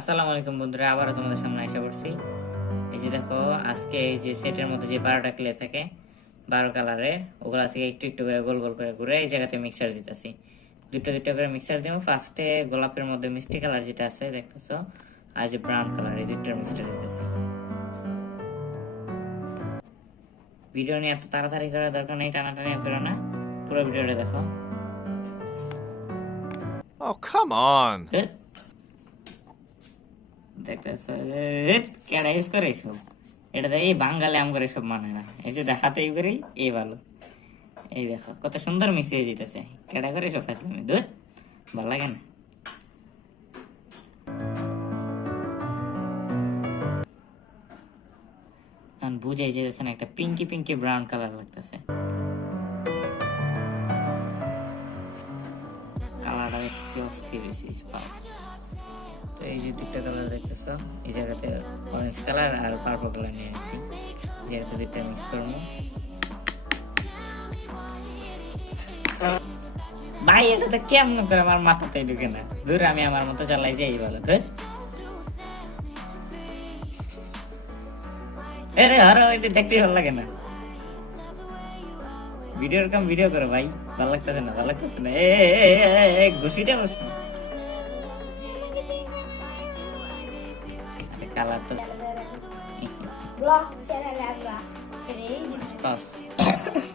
আসসালামু আলাইকুম বন্ধুরা, আবারও তোমাদের সামনে এসে পড়ছি। এই যে দেখো, আজকে এই যে সেটের মধ্যে যে 12টা ক্লে থাকে 12 কালারের, ওগুলা থেকে একটু একটু করে গোল গোল করে ঘুরে এই জায়গাতে মিক্সার দিতেছি। দুটো দুটো করে মিক্সার দিব। ফার্স্টে গোলাপের মধ্যে মিষ্টি কালার যেটা আছে দেখতেছো, আর যে ব্রাউন কালার, এই দুটোর মিক্সচার দিতেছি। ভিডিও নিয়ে এত তাড়াতাড়ি করার দরকার নেই, টানাটানি করো না, পুরো ভিডিওটা দেখো। Oh, come on. দেখতেছো কেডা ইউজ করে সব, এটা তো এই বাঙালি আম করে সব মানে না। এই যে দেখাতে এই করেই এই ভালো। এই দেখো কত সুন্দর মিক্স হয়ে যেতেছে, কেডা করে সব ফেসলামি, দুধ ভালো লাগে না। বুঝাই যেতেছে না, একটা পিঙ্কি পিঙ্কি ব্রাউন কালার লাগতেছে। কালারটা দেখছি অস্থির বেশি। তো এই যে দুটো কালার দেখতেছো, এই জায়গাতে অরেঞ্জ কালার আর পার্পল কালার নিয়ে নিয়েছি। এই জায়গাতে দুটো মিক্স করবো। ভাই এটা তো কেমন করে আমার মাথাতে ঢুকে না, দূর আমি আমার মতো চালাই যাই ভালো। তো আরে আরে এটা দেখতে ভালো লাগে না, ভিডিওর কাম ভিডিও করো ভাই, ভালো লাগতেছে না, ভালো লাগতেছে না। এ ঘুষিটা কালার তো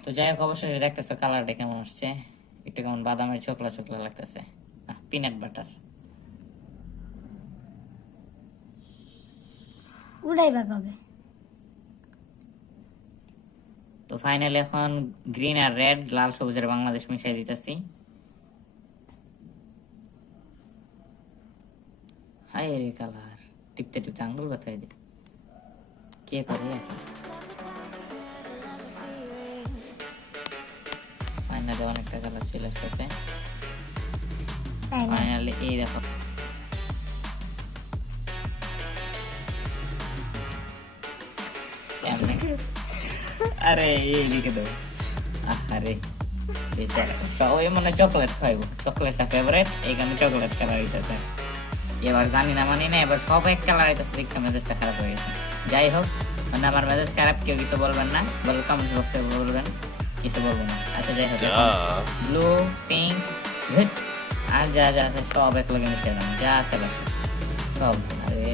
তো যাই হোক, অবশ্যই দেখতেছো কালারটা কেমন আসছে, একটু কেমন বাদামের চোকলা চোকলা লাগতেছে, পিনাট বাটার। উড়াইবা কবে? তো ফাইনালি এখন গ্রিন আর রেড, লাল সবুজের বাংলাদেশ মিশাই দিতেছি। হাই রে কালার, টিপতে টিপতে আঙ্গুল ব্যথায় দিই, কে করে এখন। ফাইনালি অনেকটা কালার চলে আসতেছে। ফাইনালি এই দেখো, আরে এইদিকে দাও, আরে সবাই মনে চকলেট খাইব, চকলেটটা ফেভারিট, এইখানে চকলেট কালার হইতেছে। এবার জানি না মানি না, এবার সব এক কালার হইতেছে, দেখে মেজাজটা খারাপ হয়ে গেছে। যাই হোক, মানে আমার মেজাজ খারাপ, কেউ কিছু বলবেন না, বল কমেন্ট বক্সে বলবেন, কিছু বলবেন না। আচ্ছা যাই হোক, ব্লু পিঙ্ক আর যা যা আছে সব এক লগে মিশে গেলাম, যা আছে সব। আরে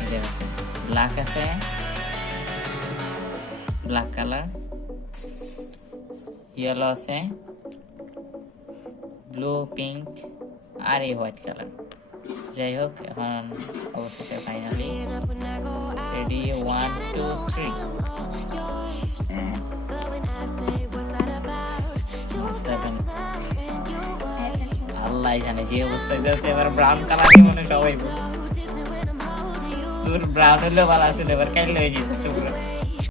এই যে ব্ল্যাক আছে, ব্ল্যাক কালার, ইয়েলো আছে, ব্লু পিঙ্ক আর এই হোয়াইট কালার। যাই হোক, এখন অবশেষে ফাইনালি রেডি, 1 2 3। আল্লাহ জানে যে অবস্থায় যাচ্ছে, এবার ব্রাউন কালারই মনে সবাই, তোর ব্রাউন হলেও ভালো আছে, এবার কাইলে হয়ে যেতেছে পুরো।